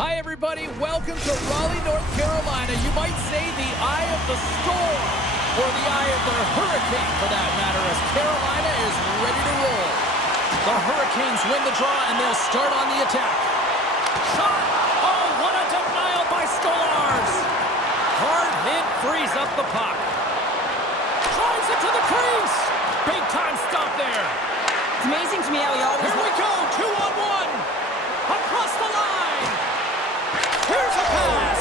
Hi, everybody. Welcome to Raleigh, North Carolina. You might say the eye of the storm, or the eye of the hurricane, for that matter, as Carolina is ready to roll. The Hurricanes win the draw, and they'll start on the attack. Shot! Oh, what a denial by Stolarz! Hard hit frees up the puck. Drives it to the crease! Big time stop there. It's amazing to me how he always... Here we go, 2-on-1! Across the line! Here's a pass!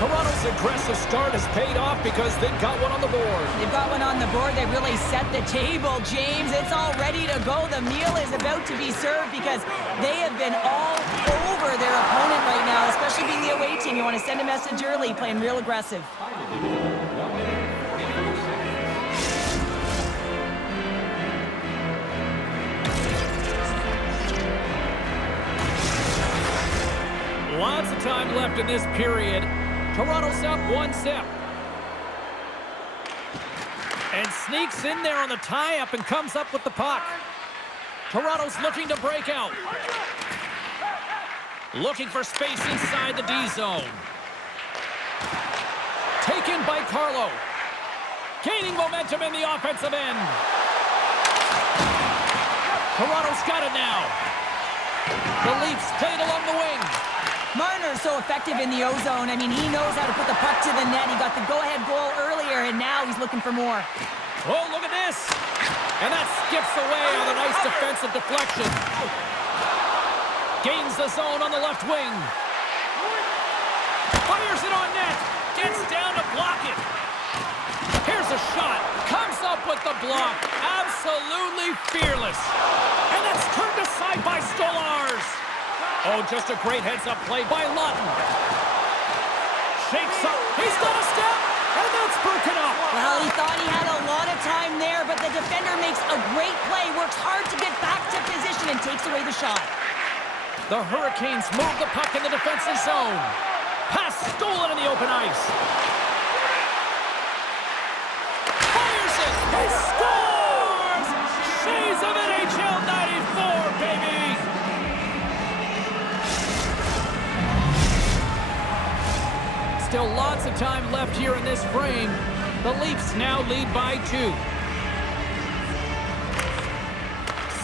Toronto's aggressive start has paid off because they've got one on the board. They've got one on the board. They really set the table, James. It's all ready to go. The meal is about to be served because they have been all over their opponent right now, especially being the away team. You want to send a message early, playing real aggressive. Lots of time left in this period. Toronto's up 1-0. And sneaks in there on the tie-up and comes up with the puck. Toronto's looking to break out. Looking for space inside the D zone. Taken by Carlo. Gaining momentum in the offensive end. Toronto's got it now. The Leafs played along the wing. Marner's so effective in the O-zone. I mean, he knows how to put the puck to the net. He got the go-ahead goal earlier, and now he's looking for more. Oh, look at this. And that skips away on a nice defensive deflection. Gains the zone on the left wing. Fires it on net. Gets down to block it. Here's a shot. Comes up with the block. Absolutely fearless. And that's turned aside by Stolarz. Oh, just a great heads-up play by Lawton. Shakes up. He's got a step. And that's broken up. Well, he thought he had a lot of time there, but the defender makes a great play, works hard to get back to position, and takes away the shot. The Hurricanes move the puck in the defensive zone. Pass stolen in the open ice. Fires it. He scores! Shades of NHL 94, baby! Still lots of time left here in this frame. The Leafs now lead by 2.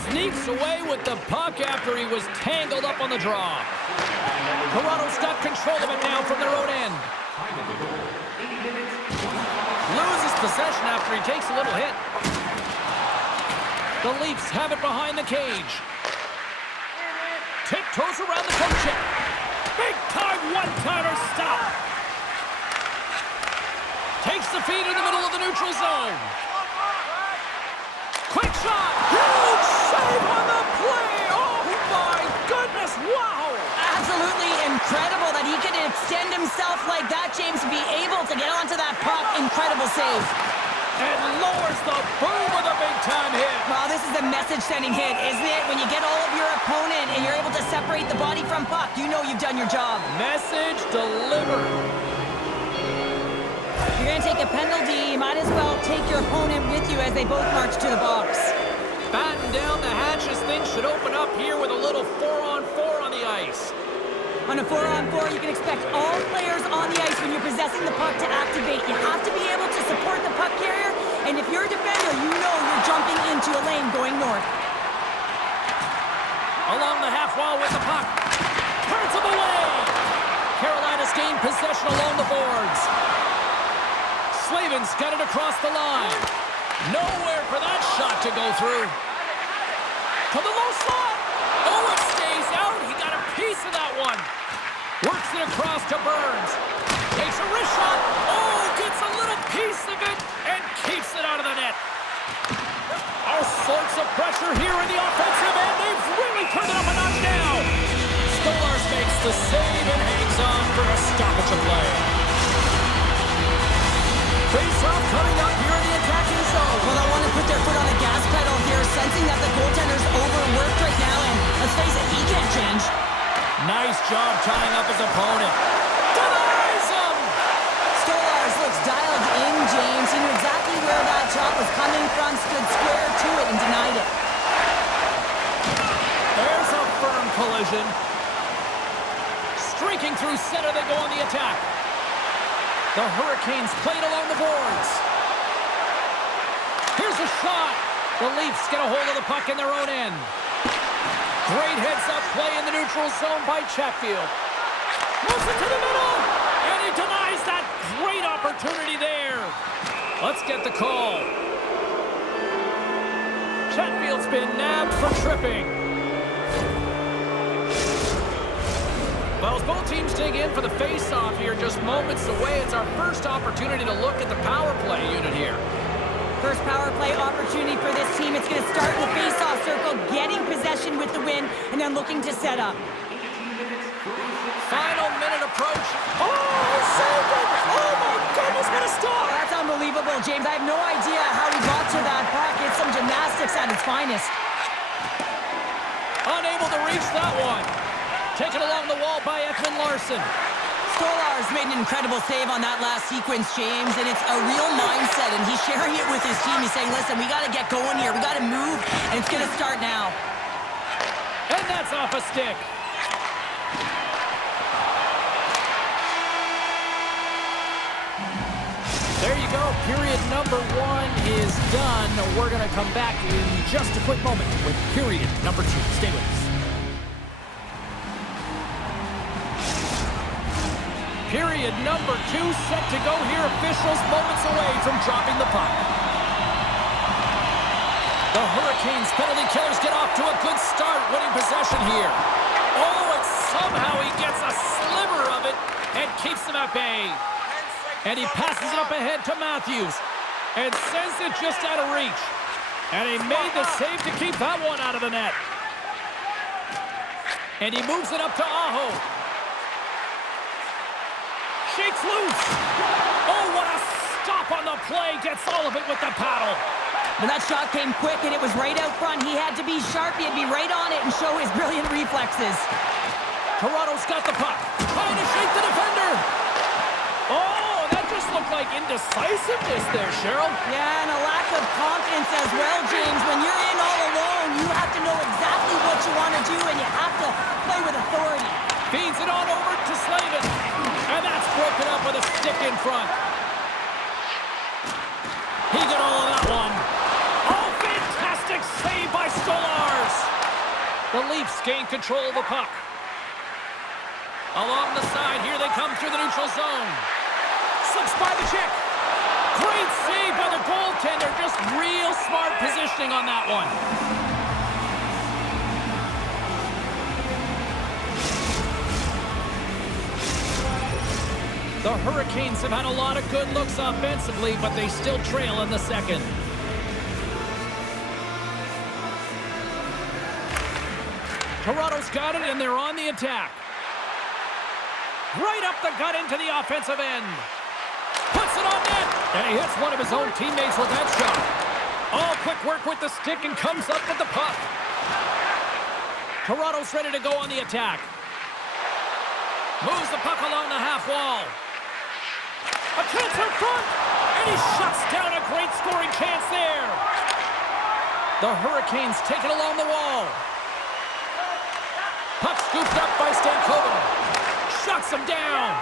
Sneaks away with the puck after he was tangled up on the draw. Toronto's got control of it now from their own end. Loses possession after he takes a little hit. The Leafs have it behind the cage. Tiptoes around the coach check. Big time one-timer stop. Takes the feed in the middle of the neutral zone. Quick shot. Huge save on the play. Oh, my goodness. Wow. Absolutely incredible that he could extend himself like that, James, to be able to get onto that puck. Incredible save. And lowers the boom with a big-time hit. Well, this is a message-sending hit, isn't it? When you get all of your opponent and you're able to separate the body from puck, you know you've done your job. Message delivered. You're going to take a penalty, you might as well take your opponent with you as they both march to the box. Batten down the hatches. Things should open up here with a little 4-on-4 on the ice. On a 4-on-4, you can expect all players on the ice when you're possessing the puck to activate. You have to be able to support the puck carrier, and if you're a defender, you know you're jumping into a lane going north. Along the half wall with the puck. Turns him away. Carolina's gained possession along the boards. Slavin's got it across the line. Nowhere for that shot to go through. To the low slot. Oh, it stays out. He got a piece of that one. Works it across to Burns. Takes a wrist shot. Oh, gets a little piece of it and keeps it out of the net. All sorts of pressure here in the offensive end. They've really turned it up a notch now. Stolarz makes the save and hangs on for a stoppage of play. Face-off coming up here in the attacking zone. Well, I want to put their foot on the gas pedal here, sensing that the goaltender's overworked right now, and let's face it, he can't change. Nice job tying up his opponent. Denies him! Stolarz looks dialed in, James. He knew exactly where that shot was was coming from, stood square to it and denied it. There's a firm collision. Streaking through center, they go on the attack. The Hurricanes played along the boards. Here's a shot. The Leafs get a hold of the puck in their own end. Great heads-up play in the neutral zone by Chatfield. Moves it to the middle, and he denies that great opportunity there. Let's get the call. Chatfield's been nabbed for tripping. Well, as both teams dig in for the face-off here, just moments away, it's our first opportunity to look at the power play unit here. First power play opportunity for this team. It's going to start in the face-off circle, getting possession with the win, and then looking to set up. Final minute approach. Oh, saved it! Oh, my goodness, what a stop! Oh, that's unbelievable, James. I have no idea how he got to that puck. It's some gymnastics at its finest. Unable to reach that one. Taken along the wall by Ekman Larson. Stolar's made an incredible save on that last sequence, James, and it's a real mindset, and he's sharing it with his team. He's saying, listen, we got to get going here. We got to move, and it's going to start now. And that's off a stick. There you go. Period number 1 is done. We're going to come back in just a quick moment with period number 2. Stay with us. Period number 2 set to go here. Officials moments away from dropping the puck. The Hurricanes penalty killers get off to a good start, winning possession here. Oh, and somehow he gets a sliver of it and keeps them at bay. And he passes it up ahead to Matthews and sends it just out of reach. And he made the save to keep that one out of the net. And he moves it up to Aho. Shakes loose. Oh, what a stop on the play. Gets all of it with the paddle. But that shot came quick, and it was right out front. He had to be sharp. He had to be right on it and show his brilliant reflexes. Toronto's got the puck. Trying to shake the defender. Oh, that just looked like indecisiveness there, Cheryl. Yeah, and a lack of confidence as well, James. When you're in all alone, you have to know exactly what you want to do, and you have to play with authority. Feeds it on over to Slavin. And that's broken up with a stick in front. He got all of that one. Oh, fantastic save by Stolarz. The Leafs gain control of the puck. Along the side, here they come through the neutral zone. Slips by the check. Great save by the goaltender. Just real smart positioning on that one. The Hurricanes have had a lot of good looks offensively, but they still trail in the second. Toronto's got it, and they're on the attack. Right up the gut into the offensive end. Puts it on net, and he hits one of his own teammates with that shot. Oh, quick work with the stick and comes up with the puck. Toronto's ready to go on the attack. Moves the puck along the half wall. A chance in front, and he shuts down a great scoring chance there. The Hurricanes take it along the wall. Puck scooped up by Stankoven. Shuts him down.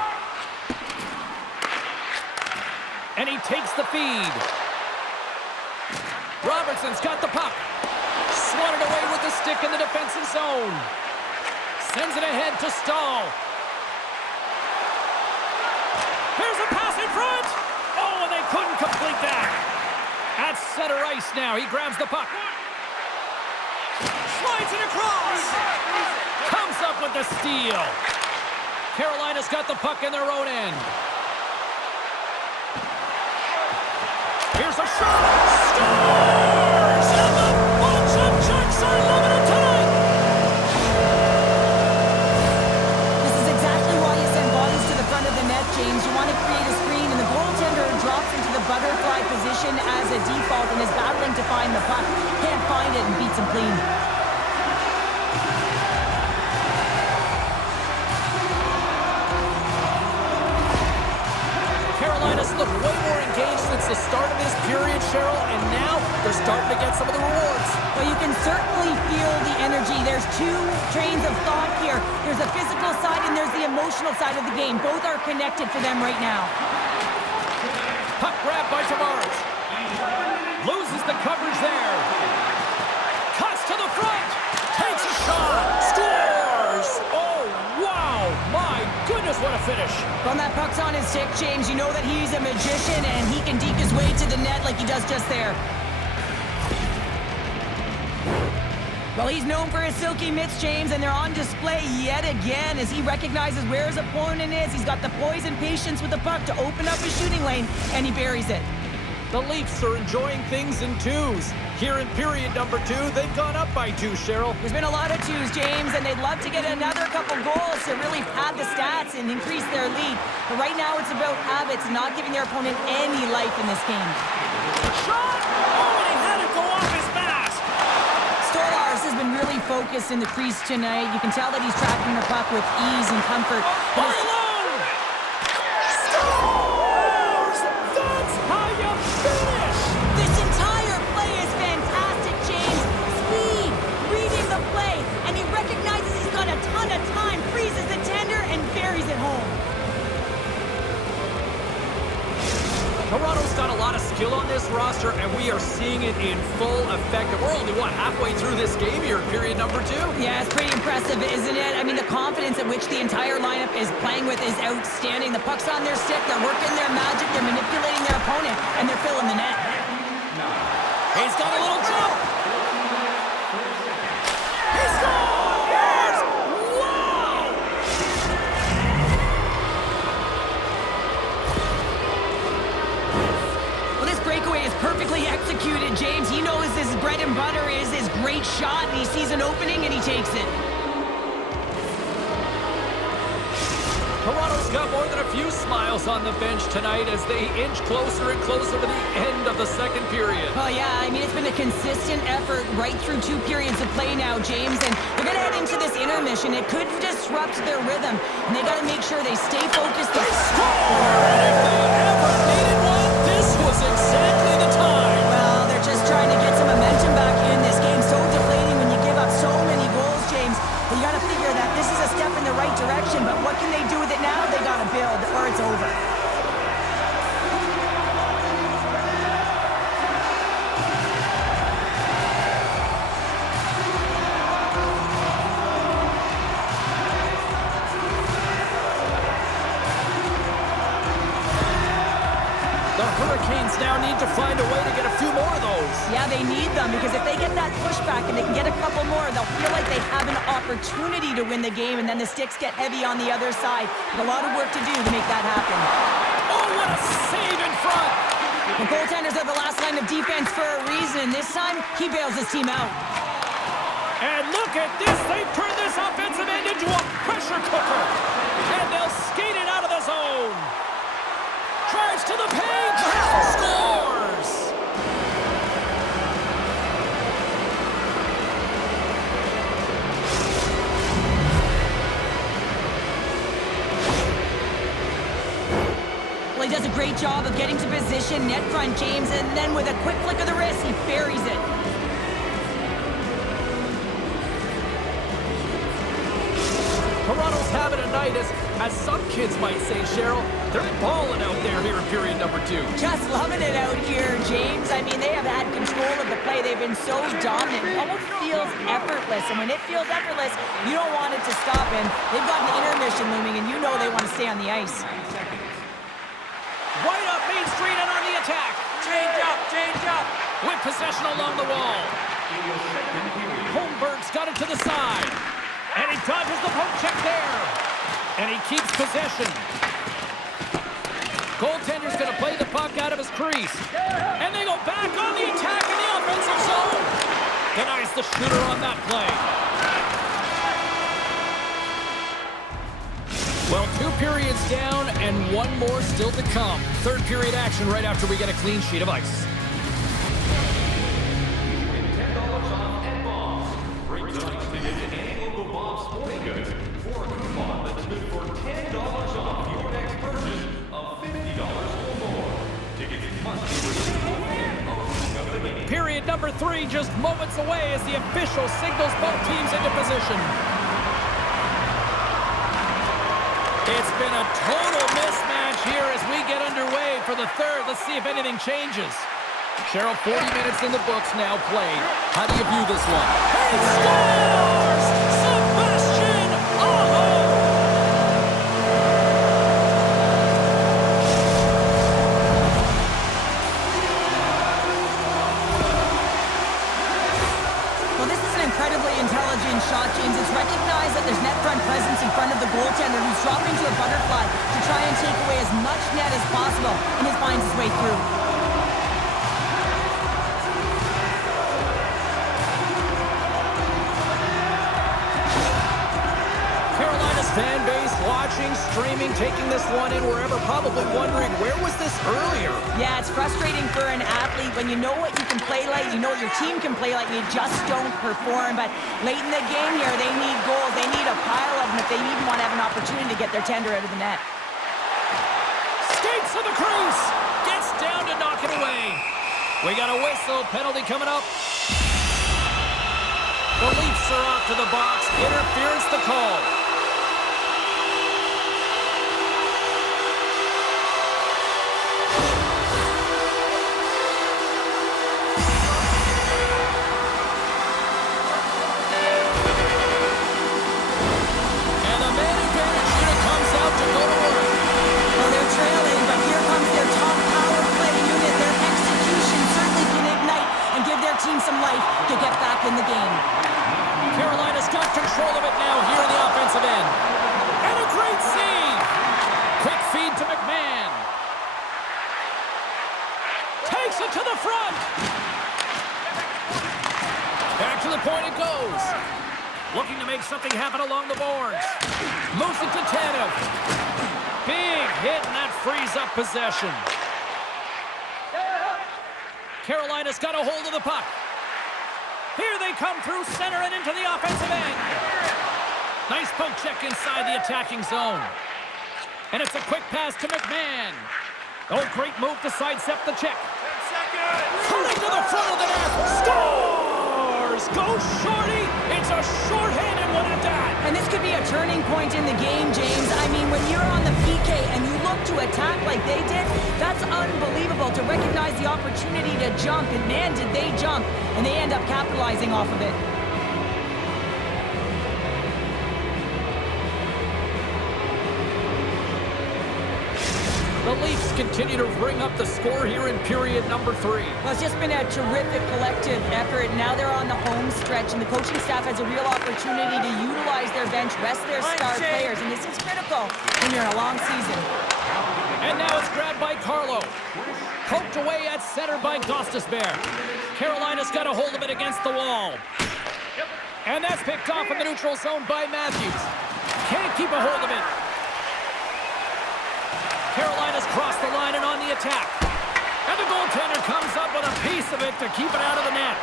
And he takes the feed. Robertson's got the puck. Swatted away with the stick in the defensive zone. Sends it ahead to Stahl. Here's a pass in front. Oh, and they couldn't complete that. At center ice now. He grabs the puck. Slides it across. Comes up with the steal. Carolina's got the puck in their own end. Here's a shot. Scores! And the bunch of Jets are loving it tonight. This is exactly why you send bodies to the front of the net, James. You want to create a screen, and the goaltender drops into the butterfly position as a default and is battling to find the puck. Can't find it and beats him clean. Carolina's looked way more engaged since the start of this period, Cheryl, and They're starting to get some of the rewards. Well, you can certainly feel the energy. There's two trains of thought here. There's a physical side and there's the emotional side of the game. Both are connected for them right now. Puck grab by Tavares. Loses the coverage there. Cuts to the front. Takes a shot. Scores! Oh, wow. My goodness, what a finish. When that puck's on his stick, James, you know that he's a magician and he can deke his way to the net like he does just there. Well, he's known for his silky mitts, James, and they're on display yet again as he recognizes where his opponent is. He's got the poise and patience with the puck to open up his shooting lane, and he buries it. The Leafs are enjoying things in twos. Here in period number 2, they've gone up by 2, Cheryl. There's been a lot of twos, James, and they'd love to get another couple goals to really pad the stats and increase their lead. But right now it's about habits, not giving their opponent any life in this game. Shot! Oh, and he had it go off his mask! Stolarz has been really focused in the crease tonight. You can tell that he's tracking the puck with ease and comfort. Alone! Scores! That's how you finish! This entire play is fantastic, James. Speed, reading the play, and he recognizes he's got a ton of time, freezes the tender, and buries it home. Toronto's got a lot of skill on this roster, and we are seeing it in full effect. And we're only, halfway through this game here in period number 2? Yeah, it's pretty impressive, isn't it? I mean, the confidence at which the entire lineup is playing with is outstanding. The puck's on their stick, they're working their magic, they're manipulating their opponent, and they're filling the net. He's got a little jump! He scores! Wow! Well, this breakaway is perfectly executed, James. He knows his bread and butter is his great shot, and he sees an opening, and he takes it. Toronto's got more than a few smiles on the bench tonight as they inch closer and closer to the end of the second period. Oh, yeah, I mean, it's been a consistent effort right through 2 periods of play now, James, and they're going to head into this intermission. It could disrupt their rhythm, and they got to make sure they stay focused. They score! And if they ever needed one, this was exactly the time. Well, they're just trying to get some momentum back in this game. So deflating when you give up so many goals, James. But you got to figure that this is a step in the right direction, but what can they do with it now? They got to build, or it's over. The Hurricanes now need to find a way to get a few more of those. Yeah, they need them, because if they get that pushback and they can get a couple more, they'll feel like they have an opportunity to win the game, and then the sticks get heavy on the other side. A lot of work to do to make that happen. Oh, what a save in front! The goaltenders are the last line of defense for a reason. This time, he bails his team out. And look at this! They've turned this offensive end into a pressure cooker! And they'll skate it out of the zone! Drives to the page! Scores! Well, he does a great job of getting to position, net front, James, and then with a quick flick of the wrist, he buries it. Toronto's having a night, as some kids might say, Cheryl. They're balling out there here in period number 2. Just loving it out here, James. I mean, they have had control of the play. They've been so dominant. It almost feels effortless. And when it feels effortless, you don't want it to stop. And they've got an intermission looming, and you know they want to stay on the ice. Right up Main Street and on the attack. Change up. With possession along the wall. Holmberg's got it to the side. And he dodges the poke check there. And he keeps possession. Goaltender's going to play the puck out of his crease. And they go back on the attack in the offensive zone. Denies the shooter on that play. Well, 2 periods down and 1 more still to come. Third period action right after we get a clean sheet of ice. $10 off at Bob's. Bring tonight's ticket to any local Bob's Sporting Goods for a coupon that's good for $10 off your next purchase of $50 or more. Tickets must be received within a week of the game. Period Period number 3 just moments away as the official signals both teams into position. It's been a total mismatch here as we get underway for the third. Let's see if anything changes. Cheryl, 40 minutes in the books now played. How do you view this one? He scores! Sebastian Aho! Well, this is an incredibly intelligent shot, James. It's recognized that there's net front presence in front of the goaltender who's dropped into a butterfly to try and take away as much net as possible, and he finds his way through. Fan base watching, streaming, taking this one in wherever, probably wondering, where was this earlier? Yeah, it's frustrating for an athlete when you know what you can play like, you know what your team can play like, and you just don't perform. But late in the game here, they need goals. They need a pile of them if they even want to have an opportunity to get their tender out of the net. Skates to the crease. Gets down to knock it away. We got a whistle. Penalty coming up. The Leafs are off to the box. Interference the call. Some life to get back in the game. Carolina's got control of it now here in the offensive end. And a great save. Quick feed to McMahon. Takes it to the front. Back to the point it goes. Looking to make something happen along the boards. Moves it to Tanev. Big hit, and that frees up possession. Carolina's got a hold of the puck. Here they come through center and into the offensive end. Nice poke check inside the attacking zone. And it's a quick pass to McMahon. Oh, great move to sidestep the check. 10 seconds. Coming to the front of the net. Scores! Go Shorty! It's a shorthanded one at that. And this could be a turning point in the game, James. I mean, when you're on the PK and you look to attack like they did, that's unbelievable to recognize the opportunity to jump. And man, did they jump. And they end up capitalizing off of it. The Leafs continue to bring up the score here in period number 3. Well, it's just been a terrific collective effort. Now they're on the home stretch, and the coaching staff has a real opportunity to utilize their bench, rest their star players, and this is critical when you're in a long season. And now it's grabbed by Carlo. Poked away at center by Gostisbehere. Carolina's got a hold of it against the wall. And that's picked off in the neutral zone by Matthews. Can't keep a hold of it. Carolina's crossed the line and on the attack. And the goaltender comes up with a piece of it to keep it out of the net.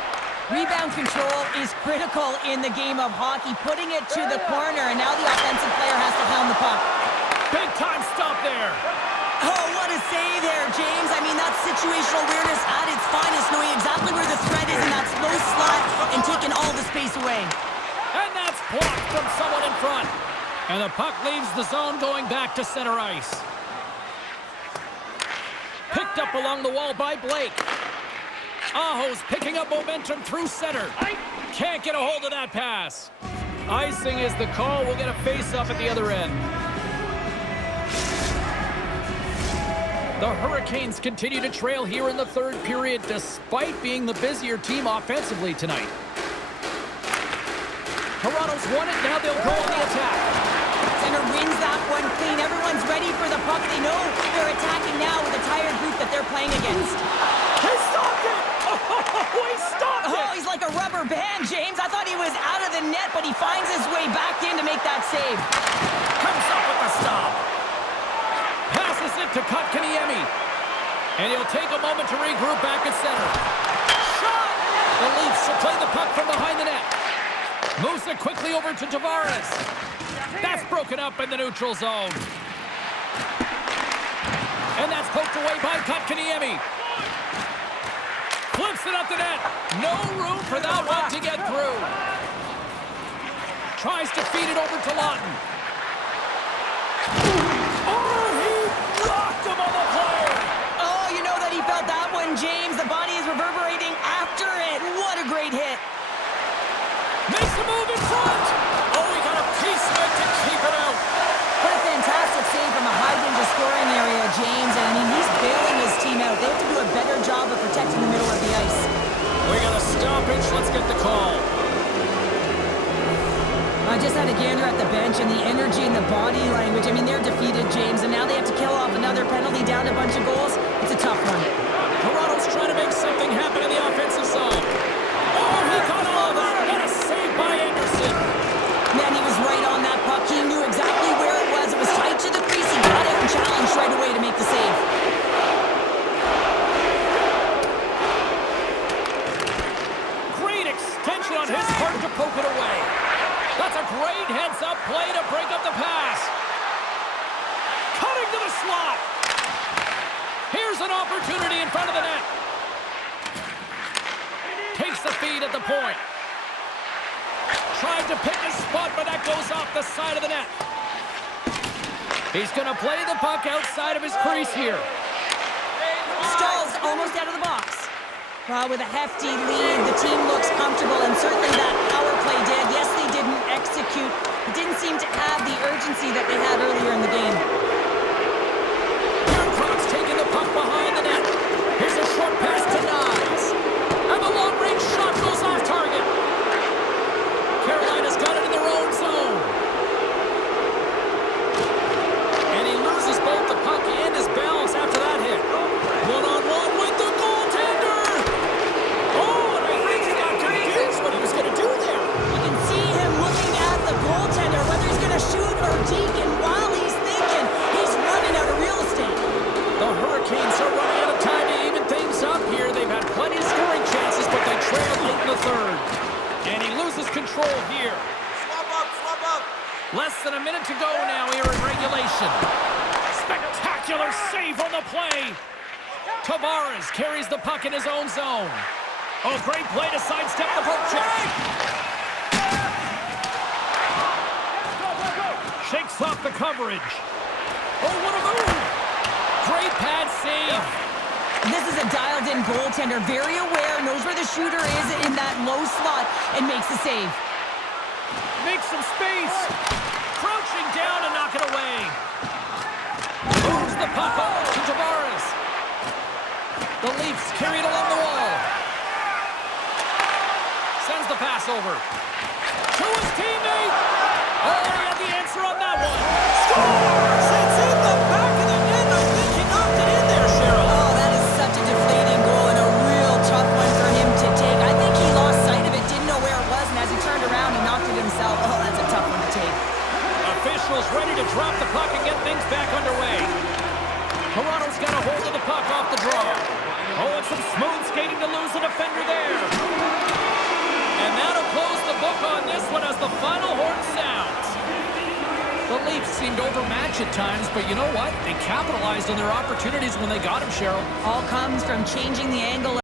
Rebound control is critical in the game of hockey. Putting it to the corner, and now the offensive player has to hound the puck. Big time stop there. Oh, what a save there, James. I mean, that's situational awareness at its finest, knowing exactly where the threat is in that slow slot and taking all the space away. And that's blocked from someone in front. And the puck leaves the zone going back to center ice. Picked up along the wall by Blake. Aho's picking up momentum through center. Can't get a hold of that pass. Icing is the call. We'll get a face-up at the other end. The Hurricanes continue to trail here in the third period despite being the busier team offensively tonight. Toronto's won it. Now they'll go on the attack. Center wins that one clean. Everyone's ready for the puck. They know they're attacking now with a tired group that they're playing against. He stopped it! Oh, he stopped it! Oh, he's like a rubber band, James. I thought he was out of the net, but he finds his way back in to make that save. Comes up with the stop. Passes it to Kotkaniemi. And he'll take a moment to regroup back at center. Shot! The Leafs will play the puck from behind the net. Moves it quickly over to Tavares. That's broken up in the neutral zone. And that's poked away by Kotkaniemi. Flips it at the net. No room for that one to get through. Tries to feed it over to Lawton. Oh, he rocked him on the play. Oh, you know that he felt that one, James. The body is reverberating after it. What a great hit. Makes the move in front. Oh, he got a piece of it to keep it out. What a fantastic save from a high-danger scoring area, James. And, I mean, he's bailing his team out. They have to do a better job of protecting the middle of the ice. We got a stoppage. Let's get the call. I just had a gander at the bench, and the energy and the body language. I mean, they're defeated, James, and now they have to kill off another penalty, down a bunch of goals. It's a tough one. Toronto's trying to make something happen on the offensive side. Oh, he got all of that. What a save by Anderson. Man, he was right on that puck. He knew exactly where it was. It was tight to the crease. He got out and challenged right away to make the save. Great extension on his part to poke it away. That's a great heads-up play to break up the pass. Cutting to the slot. Here's an opportunity in front of the net. Takes the feed at the point. Tried to pick his spot, but that goes off the side of the net. He's going to play the puck outside of his crease here. Stalls almost out of the box. With a hefty lead, the team looks comfortable, and certainly that power play did. Yes, they didn't execute. It didn't seem to have the urgency that they had earlier in the game. Croc's taking the puck behind the net. Here's a short pass to Nyes. And the long-range shot goes off target. Carolina's got it in their own zone. And he loses both the puck and his balance after that hit. One-on-one with the goaltender. Oh, and I think he got confused what he was going to do there. You can see him looking at the goaltender, whether he's going to shoot or deke, and while he's thinking, he's running out of real estate. The Hurricanes are running out of time to even things up here. They've had plenty of scoring chances, but they trail late in the third. And he loses control here. Swap up. Less than a minute to go now here in regulation. Spectacular save on the play. Tavares carries the puck in his own zone. Oh, great play to sidestep the poke check. Shakes off the coverage. Oh, what a move. Great pad save. This is a dialed-in goaltender, very aware, knows where the shooter is in that low slot, and makes the save. Makes some space. Crouching down and knock it away. Moves the puck over to Tavares. The Leafs carry it along the wall. Sends the pass over. To his teammate. Oh, he had the answer on that one. Scores! It's in the back of the net. I think he knocked it in there, Cheryl. Oh, that is such a deflating goal and a real tough one for him to take. I think he lost sight of it, didn't know where it was, and as he turned around, he knocked it himself. Oh, that's a tough one to take. Officials ready to drop the puck and get things back underway. Toronto's got a hold of the puck off the draw. Oh, it's some smooth skating to lose a defender there. And that'll close the book on this one as the final horn sounds. The Leafs seemed overmatched at times, but you know what? They capitalized on their opportunities when they got them, Cheryl. All comes from changing the angle